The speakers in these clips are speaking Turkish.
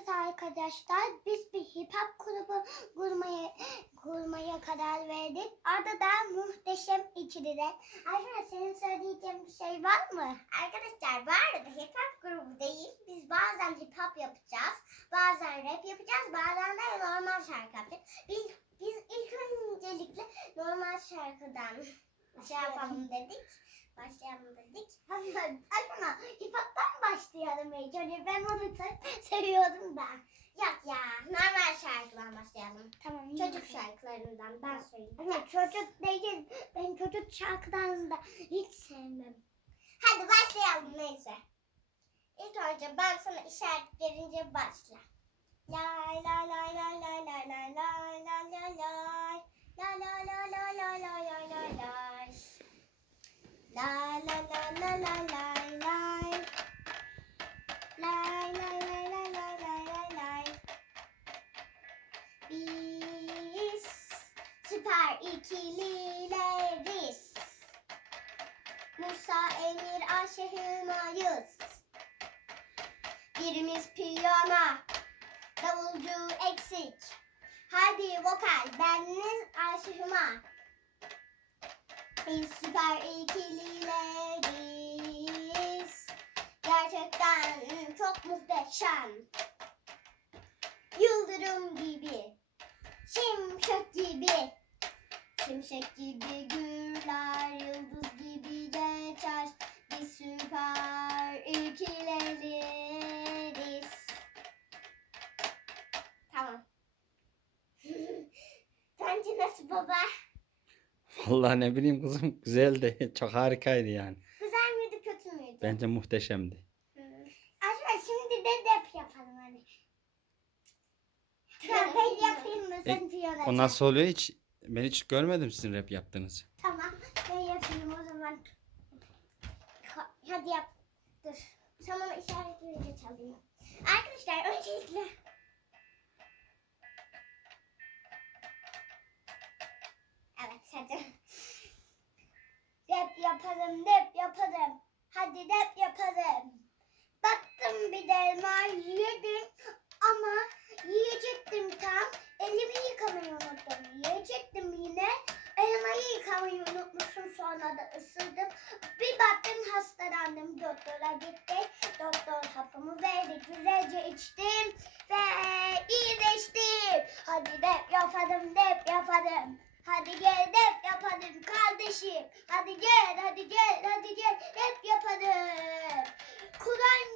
Herkese arkadaşlar biz bir hip hop grubu kurmaya, kurmaya karar verdik. Adı da Muhteşem İkili'de. Ayşe senin söyleyeceğin bir şey var mı? Arkadaşlar bu arada hip hop grubu değil. Biz bazen hip hop yapacağız. Bazen rap yapacağız. Bazen de normal şarkı yapacağız. Biz, biz ilk öncelikle normal şarkıdan şey yapalım dedik. Başlayalım dedik. Ayşe hip hop'tan başlayalım önce. Ben onu çok seviyorum da. Yok ya normal şarkıdan başlayalım. Tamam. Çocuk şarkılarından ben söyleyeyim. Ama çocuk değil. Ben çocuk şarkılarını da hiç sevmem. Hadi başlayalım neyse. İlk önce ben sana işaret verince başla. Lay lay lay lay lay lay lay lay lay lay lay. La la la la la la la la lay. La la la la la lay ikilileriz. Musa, Emir, Ayşe, Hümayız. Birimiz piyano, davulcu eksik. Hadi vokal, bendeniz Ayşe Hüma. Biz süper ikilileriz. Gerçekten çok muhteşem. Yıldırım gibi, şimşek gibi. Şimşek gibi gürler, yıldız gibi geçer. Biz süper ikileriz. Tamam. Sence nasıl baba? Vallahi ne bileyim kızım güzeldi. Çok harikaydı yani. Güzel miydi kötü müydü? Bence muhteşemdi. Ayşe şimdi de rap yapalım hadi. Ya ben yapayım mı sen piyano O nasıl oluyor hiç? Ben hiç görmedim sizin rap yaptığınızı. Tamam ben yapayım o zaman. Ha- Hadi yap. Dur. Sen bana işaret verince çalayım. Arkadaşlar öncelikle Evet hadi. Rap yaparım, rap yaparım. Hadi rap yaparım. Baktım bir elma yedim ama yiyecektim tam. Elimi yıkamayı unuttum. Yine. Yıkamayı unutmuşum sonra da ısırdım. Bir baktım hastalandım. Doktora gittik. Doktor hapımı verdi. Güzelce içtim ve iyileştim. Hadi rap yaparım, rap yaparım. Hadi gel rap yapalım kardeşim. Hadi gel, hadi gel, hadi gel rap yapalım. Kur'an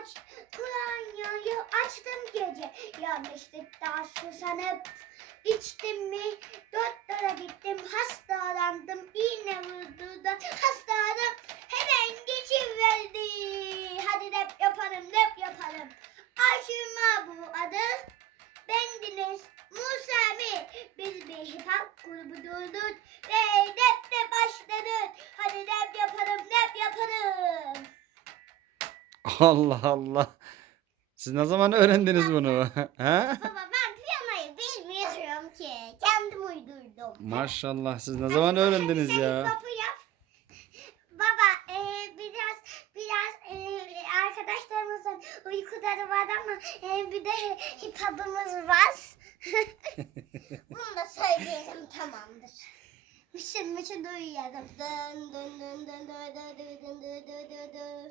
aç, Kur'an açtım gece. Yanlışlıkla susanıp içtim mi? Doktora gittim, hastalandım. İğne vurdu da hastalandım. Hemen geçiverdi. Hadi rap yapalım, rap yapalım. Aşıma bu adı. Bendiniz Musa mi? Biz bir hip hop grubu durduk ve rap de başladı. Hadi rap yapalım, rap yapalım. Allah Allah. Siz ne zaman öğrendiniz bunu? ha? Maşallah siz ne zaman öğrendiniz ya? yap. Baba e, biraz biraz e, arkadaşlarımızın uykuları var ama e, bir de hop'umuz var. Bunu da söyleyelim tamamdır. Mışın mışın dön dön dön dön dön dön dön dön dön dön. Dön